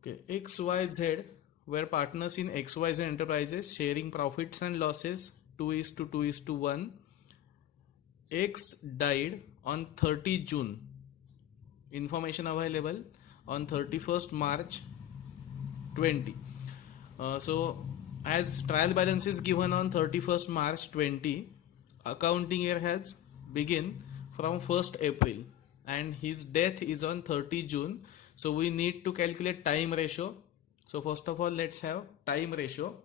Okay, XYZ were partners in XYZ enterprises sharing profits and losses 2:2:1. X died on 30 June. Information available on 31st March 20. So as trial balance is given on 31st March 20, accounting year has begin from 1st April and his death is on 30 June. So we need to calculate time ratio. So first of all, let's have time ratio.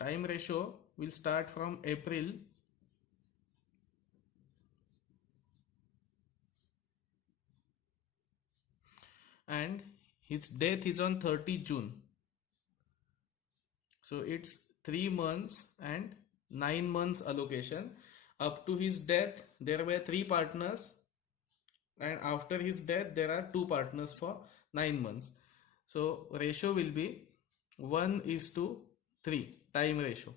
Time ratio will start from April and his death is on 30 June. So it's 3 months and 9 months allocation. Up to his death, there were 3 partners, and after his death, there are 2 partners for 9 months. So ratio will be 1:3, time ratio.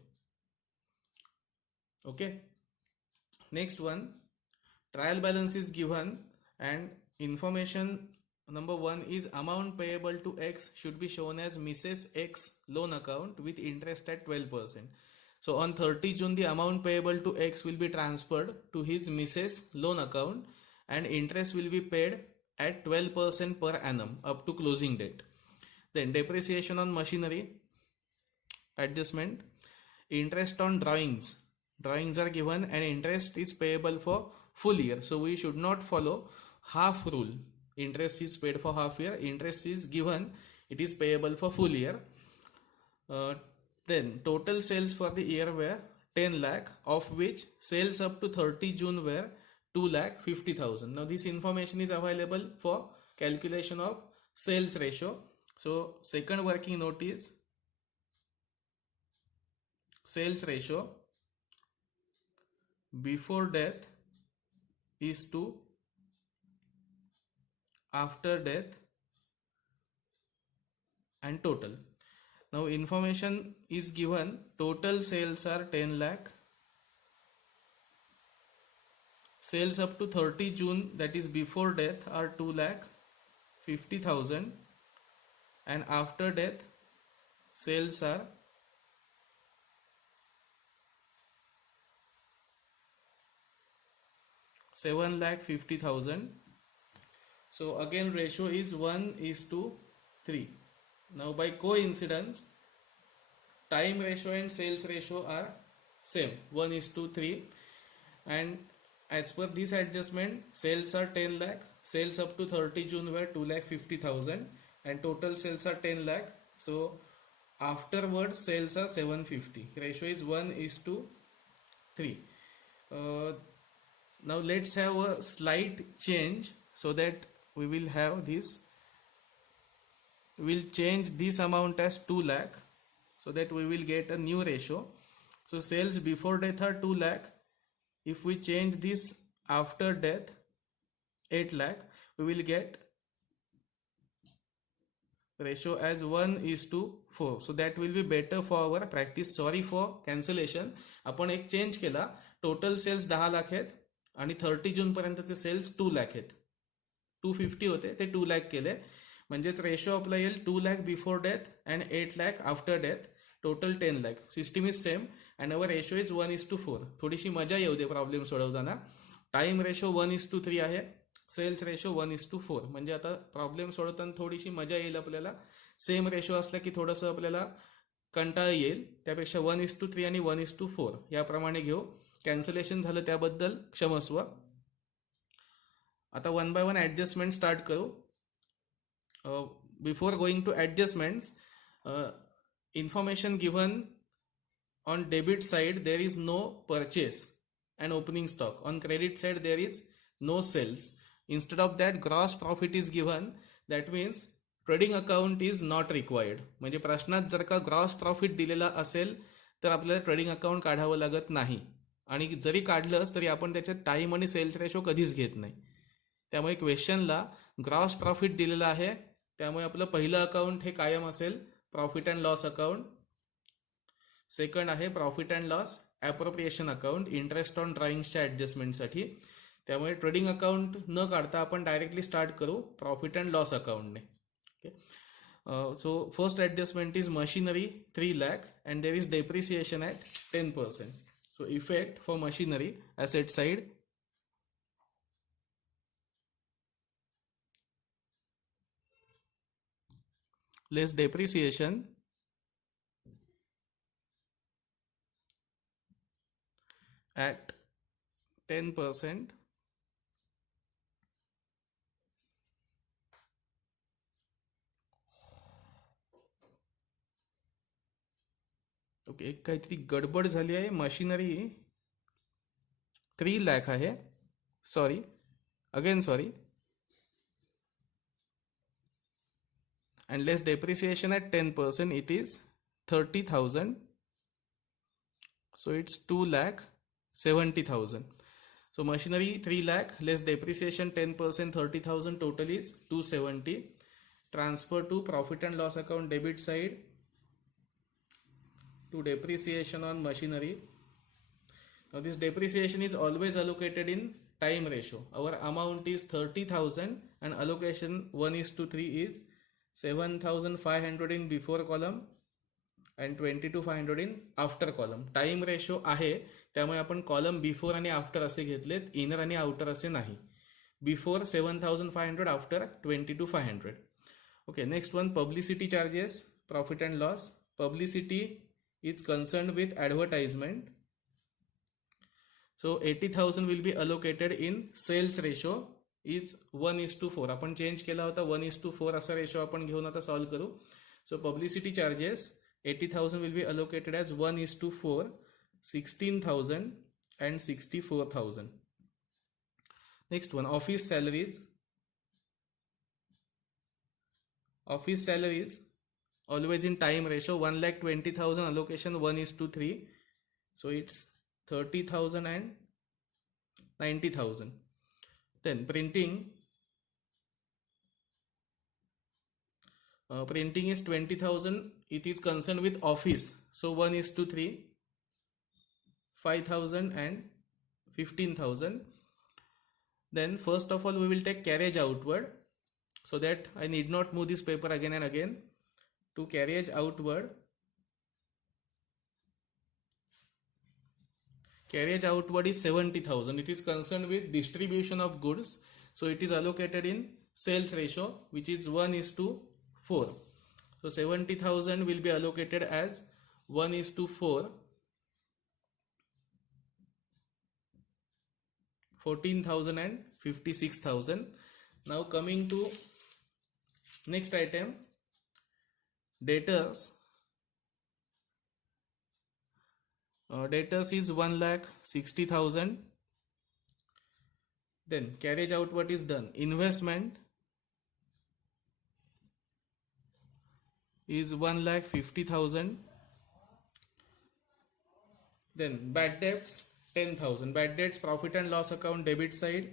Okay. Next one, trial balance is given and information number 1 is amount payable to X should be shown as Mrs. X loan account with interest at 12%. So on 30 June, the amount payable to X will be transferred to his Mrs. loan account and interest will be paid at 12% per annum up to closing date. Then depreciation on machinery, adjustment, interest on drawings. Drawings are given and interest is payable for full year. So we should not follow half rule. Interest is paid for half year, interest is given, it is payable for full year. Then total sales for the year were 10 lakh, of which sales up to 30 June were 2,50,000. Now this information is available for calculation of sales ratio. So second working note is sales ratio before death is to after death and total. Now information is given, total sales are 10 lakh, sales up to 30 June, that is before death, are 2,50,000, and after death sales are 7,50,000. So again ratio is 1:3. Now by coincidence, time ratio and sales ratio are same, 1:3, and as per this adjustment, sales are 10 lakh, sales up to 30 June were 2,50,000 and total sales are 10 lakh. So afterwards sales are 750. Ratio is 1:3. Now let's have a slight change so that we will have this. We will change this amount as 2 lakh so that we will get a new ratio. So sales before death are 2 lakh. If we change this after death 8 lakh, we will get ratio as 1:4. So that will be better for our practice. Sorry for cancellation. आपण एक change केला, total sales 10 lakh आहेत आणि 30 जून पर्यंतचे sales 2 lakh आहेत. 250 होते ते 2 लाख केले, म्हणजेच रेशो आपला येईल 2 lakh before death and 8 lakh after death, total 10 lakh. System is same and our ratio is 1:4. थोडीशी मजा येऊ दे प्रॉब्लेम सोडवताना. टाइम रेशो 1:3 आहे, सेल्स रेशो 1:4. म्हणजे आता प्रॉब्लेम सोडवताना थोडीशी मजा येईल आपल्याला. सेम रेशो असला की थोडंसं आपल्याला कंटाळा येईल, त्यापेक्षा 1:3 आणि 1:4 याप्रमाणे घेऊ. कॅन्सलेशन झालं त्याबद्दल क्षमस्व. आता 1 by 1 ॲडजस्टमेंट स्टार्ट करू. Before going to adjustments, information given on debit side there is no purchase and opening stock. On credit side there is no sales. Instead of that gross profit is given. That means trading account is not required. म्हणजे प्रश्नात जर का gross profit दिलेला असेल तर आपल्याला trading account काढावं लागत नाही, आणि जरी काढलंच तरी आपण त्याच्यात टाइम आणि सेल्स रेशो कधीच घेत नाही. त्यामुळे क्वेश्चनला ग्रॉस प्रॉफिट दिलेला आहे, त्यामुळे आपलं पहिलं अकाउंट हे कायम असेल profit and loss account. Second आहे profit and loss appropriation account, interest on ड्रॉइंग्सच्या ॲडजस्टमेंटसाठी. त्यामुळे ट्रेडिंग अकाउंट न काढता आपण डायरेक्टली स्टार्ट करू प्रॉफिट अँड लॉस अकाउंटने. Okay, so first adjustment is machinery 3 lakh and there is depreciation at 10%. So effect for machinery asset side, less depreciation at 10%. Okay, एक काहीतरी गडबड झाली आहे. मशिनरी 3 लाख आहे, sorry, again sorry, and less depreciation at 10%, it is 30,000. So it's 2,70,000. So machinery 3 lakh, less depreciation 10%, 30,000, total is 270. Transfer to profit and loss account debit side to depreciation on machinery. Now this depreciation is always allocated in time ratio. Our amount is 30,000 and allocation 1:3 is 7,500 in before column and 22,500 in after column. Time ratio आहे त्यामुळे आपण column before आणि after असे घेतलेत, inner आणि outer असे नाही. Before 7,500, after 22,500. Okay, next one, publicity charges, profit and loss. Publicity is concerned with advertisement. So 80,000 will be allocated in sales ratio is 1:4. आपण चेंज केला होता, 1:4 असा रेशो आपण घेऊन आता सॉल्व्ह करू. सो publicity charges 80,000 will be allocated as 1:4, 16,000 and 64,000. Next one, office salaries. Office salaries always in time ratio, 1,20,000 allocation 1:3. So it's 30,000 and 90,000. Then printing, printing is 20,000. It is concerned with office. So 1:3, 5,000 and 15,000. Then first of all we will take carriage outward, so that I need not move this paper again and again. To carriage outward, carriage outward is 70,000. It is concerned with distribution of goods, so it is allocated in sales ratio, which is 1:4. So 70,000 will be allocated as 1:4, 14,000 and 56,000. Now coming to next item, debtors. Debtors is 1,60,000. Then carriage outward is done. Investment is 1,50,000. Then bad debts 10,000. Bad debts profit and loss account debit side.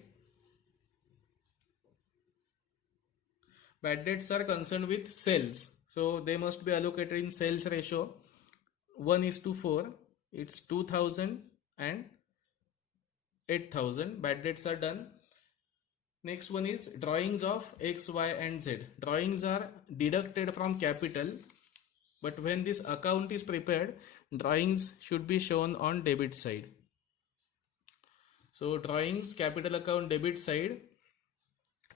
Bad debts are concerned with sales, so they must be allocated in sales ratio 1:4. It's 2,000 and 8,000. Bad debts are done. Next one is drawings of X, Y and Z. Drawings are deducted from capital, but when this account is prepared, drawings should be shown on debit side. So drawings, capital account debit side,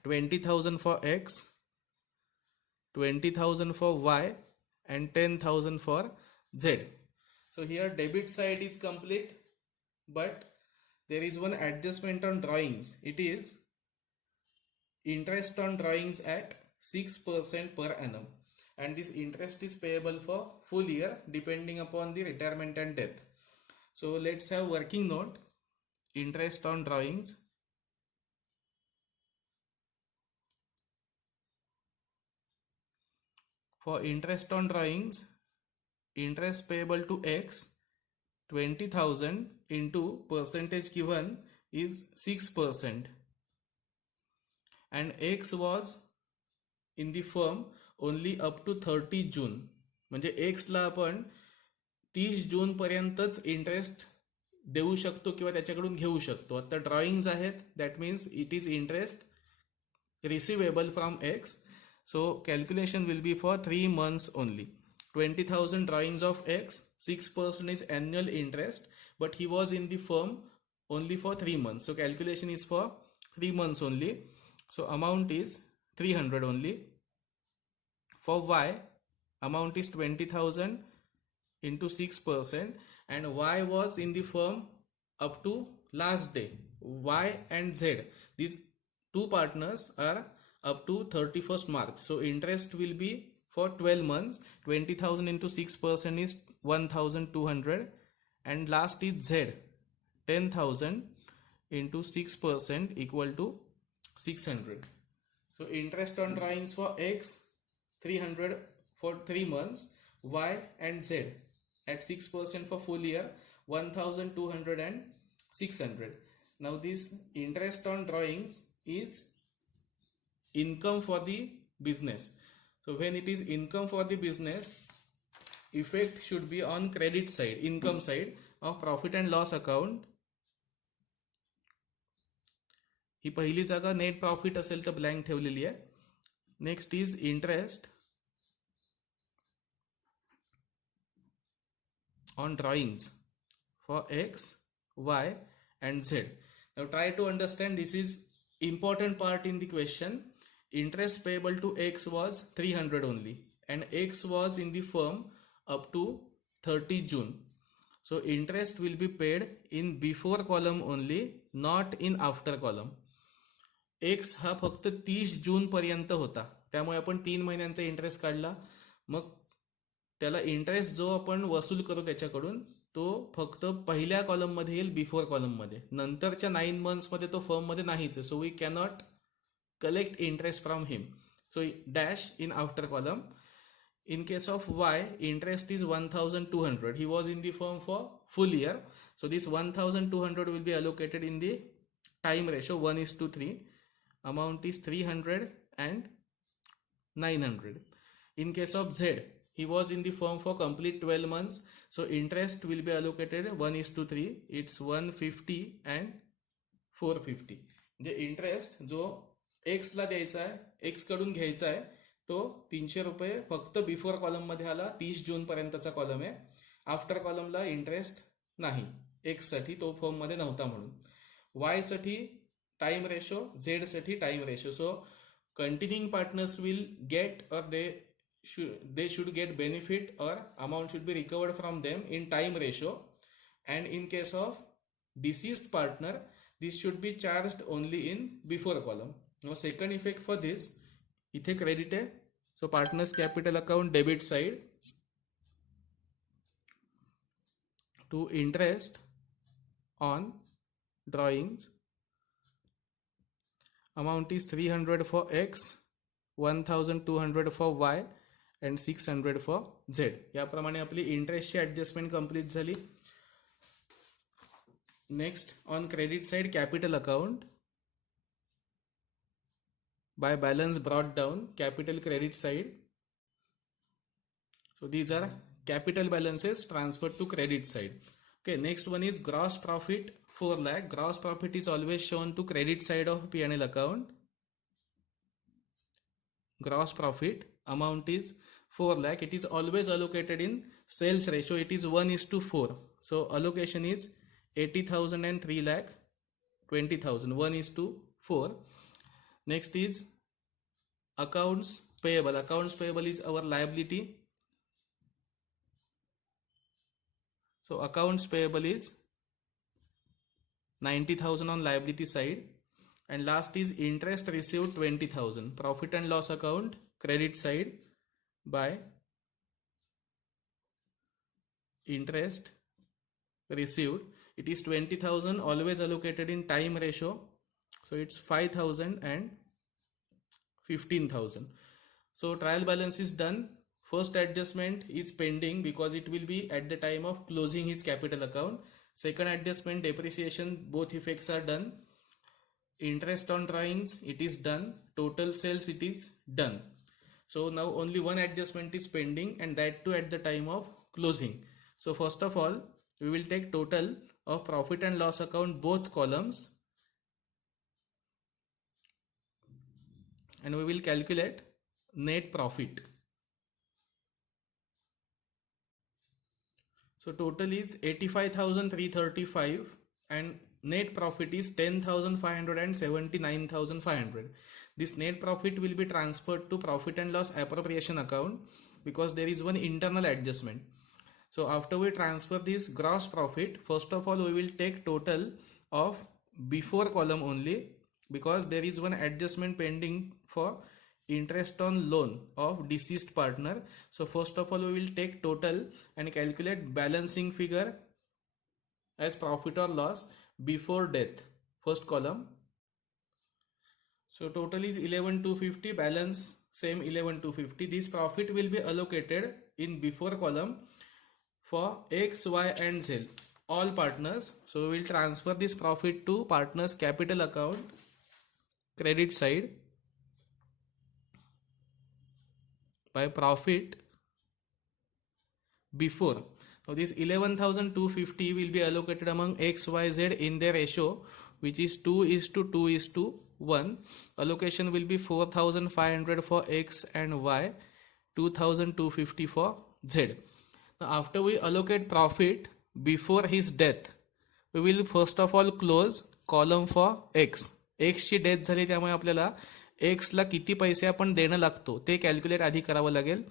20,000 for X, 20,000 for Y and 10,000 for Z. So here debit side is complete, but there is one adjustment on drawings. It is interest on drawings at 6% per annum, and this interest is payable for full year depending upon the retirement and death. So let's have working note, interest on drawings. For interest on drawings, interest payable to X, 20,000 into percentage given is 6%, and X was in the firm only up to 30 June. म्हणजे X ला आपण 30 जून पर्यंतच interest देऊ शकतो किंवा त्याच्याकडून घेऊ शकतो. आता ड्रॉइंग्स आहेत, that means it is interest receivable from X. So calculation will be for 3 months only. 20,000 drawings of X, 6% is annual interest, but he was in the firm only for 3 months. So calculation is for 3 months only. So amount is 300 only. For Y, amount is 20,000 into 6%, and Y was in the firm up to last day. Y and Z, these two partners are up to 31st March. So interest will be for 12 months. 20,000 into 6% is 1,200, and last is Z, 10,000 into 6% equal to 600. So interest on drawings for X 300 for 3 months, Y and Z at 6% for full year 1,200 and 600. Now this interest on drawings is income for the business. So when it is income for the business, effect should be on credit side, income side of profit and loss account. ही पहिली जागा net profit असेल तर blank ठेवलेली आहे. Next is interest on drawings for X, Y and Z. Now try to understand, this is important part in the question. Interest payable to X was 300 only, and X was in the firm up to 30 June. So interest will be paid in before column only, not in after column. X हा फक्त 30 जून पर्यंत होता, त्यामुळे आपण 3 महिन्यांचा interest काढला. मग त्याला interest जो आपण वसूल करू त्याच्याकडून तो फक्त पहिल्या कॉलम मध्ये येईल, बिफोर कॉलम मध्ये. नंतरच्या 9 months मध्ये तो फर्म मध्ये नाहीच आहे. So we cannot collect interest from him. So dash in after column. In case of Y, interest is 1,200. He was in the firm for full year. So this 1,200 will be allocated in the time ratio 1:3. Amount is 300 and 900. In case of Z, he was in the firm for complete 12 months. So interest will be allocated 1:3. It's 150 and 450. म्हणजे interest जो X ला द्यायचा आहे, X कडून घ्यायचा आहे, तो 300 रुपये फक्त बिफोर कॉलम मध्ये आला. 30 जून पर्यंतचा कॉलम आहे. आफ्टर कॉलमला इंटरेस्ट नाही, X साठी तो फर्म मध्ये नव्हता म्हणून. Y साठी टाइम रेशो, Z साठी time ratio. So continuing partners will get or they should get benefit or amount should be recovered from them in time ratio. And in case of deceased partner, this should be charged only in before column. Now second effect for this, इथे credit आहे. So partners capital account debit side to interest on drawings. Amount is 300 for X, 1,200 for Y and 600 for Z. याप्रमाणे आपली इंटरेस्टची adjustment complete झाली. Next on credit side capital account. by balance brought down, capital credit side. So these are capital balances transferred to credit side. Okay, next one is gross profit 4 lakh. Gross profit is always shown to credit side of P&L account. Gross profit amount is 4 lakh. It is always allocated in sales ratio. It is 1:4. So allocation is 80,000 and 3 lakh 20,000, 1:4. Next is accounts payable. Accounts payable is our liability. So accounts payable is 90,000 on liability side. And last is interest received 20,000. Profit and loss account credit side by interest received. It is 20,000, always allocated in time ratio. So it's 5,000 and 15,000. So trial balance is done. First adjustment is pending because it will be at the time of closing his capital account. Second adjustment, depreciation, both effects are done. Interest on drawings, it is done. Total sales, it is done. So now only one adjustment is pending, and that too at the time of closing. So first of all, we will take total of profit and loss account both columns, and we will calculate net profit. So total is 85,335 and net profit is 10,500 and 79,500. This net profit will be transferred to profit and loss appropriation account because there is one internal adjustment. So after we transfer this gross profit, first of all we will take total of before column only because there is one adjustment pending for interest on loan of deceased partner. So first of all we will take total and calculate balancing figure as profit or loss before death, first column. So total is 11,250, balance same 11,250. This profit will be allocated in before column for X, Y and Z, all partners. So we will transfer this profit to partners capital account, credit side, by profit before. Now this 11,250 will be allocated among X, Y, Z in their ratio, which is 2:2:1. Allocation will be 4,500 for X and Y, 2,250 for Z. Now after we allocate profit before his death, we will first of all close column for X. X ची death झाली त्यामुळे आपल्याला X ला किती पैसे आपण देणं लागतो ते कॅल्क्युलेट आधी करावं लागेल.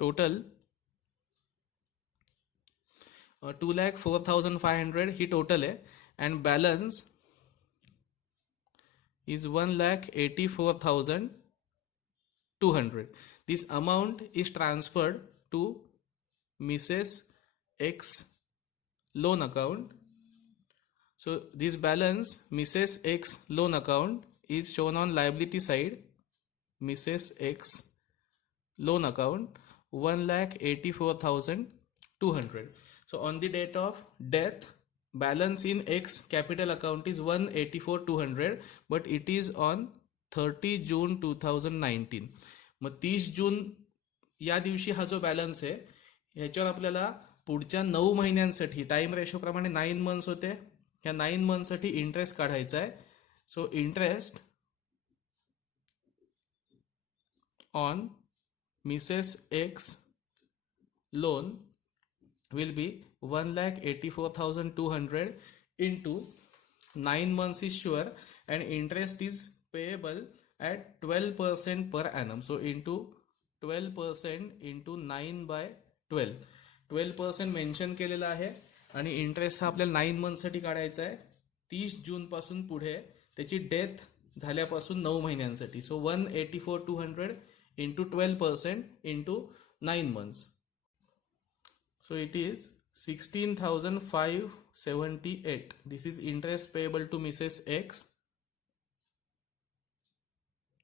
टोटल 2,04,500 ही टोटल आहे and balance is 1,84,200. This amount is transferred to Mrs. X loan account. So this balance Mrs. X loan account is shown on liability side. Mrs. X loan account 1,84,200. So on the date of death, balance in X capital account is 1,84,200, but it is on 30 June 2019. मग 30 जून या दिवशी हा जो balance आहे ह्याच्यावर आपल्याला पुढच्या 9 महिन्यांसाठी time ratio प्रमाणे 9 मंथ्स होते, या 9 मंथसाठी इंटरेस्ट काढायचा आहे. So interest on Mrs x loan will be 1,84,200 into 9 months is sure, and interest is payable at 12% per annum. So into 12% into 9/12, 12% mention केलेला आहे आणि इंटरेस्ट हा आपल्याला 9 मंथ साठी काढायचा आहे 30 जून पासून पुढे त्याची डेथ झाल्यापासून 9 महिन्यांसाठी. सो 1,84,200 into 12% into 9 months. So it is 16,578. This is interest payable to Mrs. X,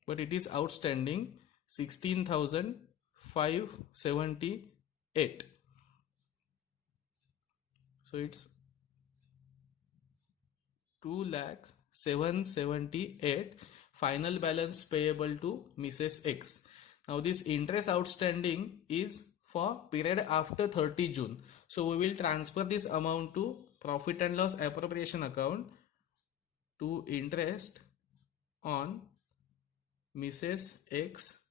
but it is outstanding 16,578. So it's 2,0778 final balance payable to Mrs. X. Now this interest outstanding is for period after 30 June. So we will transfer this amount to profit and loss appropriation account to interest on Mrs. X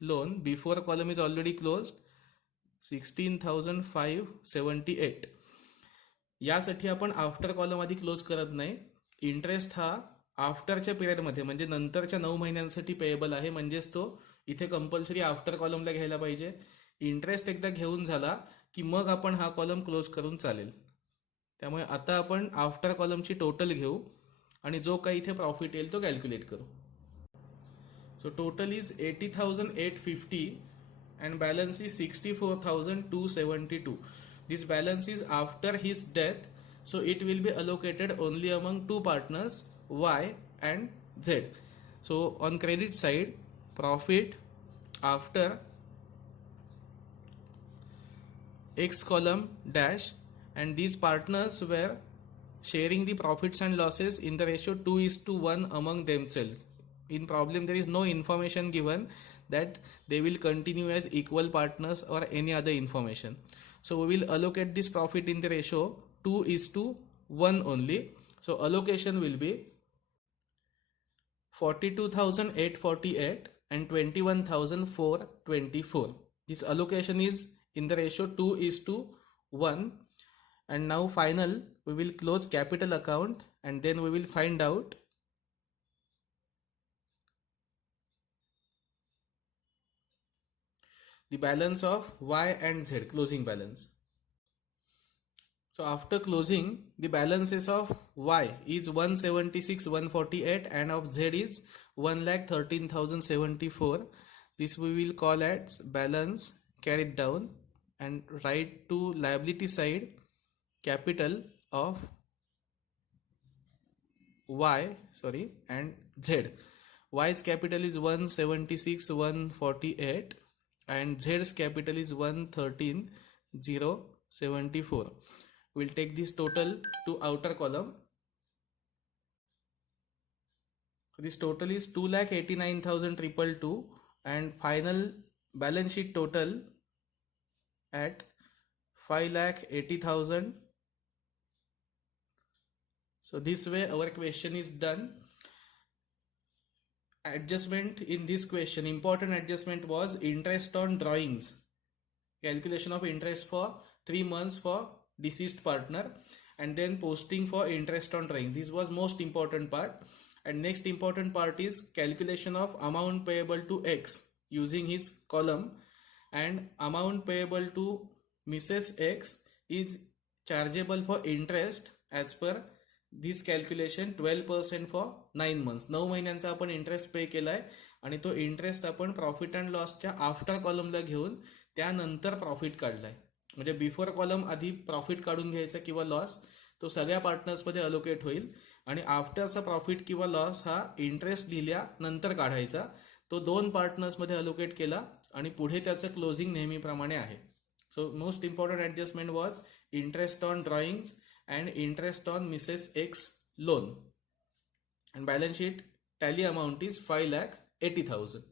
loan. Before column is already closed, 16,578. यासाठी आपण after column आधी close करत नाही. Interest हा आफ्टरच्या पिरियडमध्ये म्हणजे नंतरच्या 9 महिन्यांसाठी पेएबल आहे, म्हणजेच तो इथे कंपल्सरी आफ्टर कॉलमला घ्यायला पाहिजे. इंटरेस्ट एकदा घेऊन झाला की मग आपण हा कॉलम क्लोज करून चालेल. त्यामुळे आता आपण आफ्टर कॉलमची टोटल घेऊ आणि जो काही इथे प्रॉफिट येईल तो कॅल्क्युलेट करू. So total is 80,850 and balance is 64,272. This balance is after his death, so it will be allocated only among 2 partners, Y and Z. So on credit side, profit after X column dash, and these partners were sharing the profits and losses in the ratio 2:1 among themselves. In problem there is no information given that they will continue as equal partners or any other information. So we will allocate this profit in the ratio 2:1 only. So allocation will be 42,848 and 21,424. This allocation is in the ratio 2:1. And now final, we will close capital account and then we will find out the balance of Y and Z, closing balance. So after closing, the balances of Y is 176,148 and of Z is 1,13,074. This we will call as balance carried down and write to liability side capital of Y and Z. Y's capital is 176,148 and Z's capital is 113,074. We'll take this total to outer column. This total is 2,89,222 and final balance sheet total at 5,80,000. So this way our question is done. Adjustment in this question, important adjustment was interest on drawings, calculation of interest for 3 months for deceased partner, and then posting for interest on drawing. This was most important part. And next important part is calculation of amount payable to X using his column, and amount payable to Mrs. X is chargeable for interest as per this calculation 12% for 9 months. 9 महिन्यांचा आपण interest पे केलाय आणि तो interest आपण profit and लॉसच्या after कॉलमला घेऊन त्यानंतर profit काढलाय. म्हणजे बिफोर कॉलम आधी प्रॉफिट काढून घ्यायचा किंवा लॉस, तो सगळ्या पार्टनर्समध्ये अलोकेट होईल आणि आफ्टरचा प्रॉफिट किंवा लॉस हा इंटरेस्ट लिहिल्यानंतर काढायचा. तो 2 पार्टनर्समध्ये अलोकेट केला आणि पुढे त्याचं क्लोजिंग नेहमीप्रमाणे आहे. So most important adjustment was interest on drawings and interest on Mrs. X loan, and balance sheet tally amount is 5,80,000.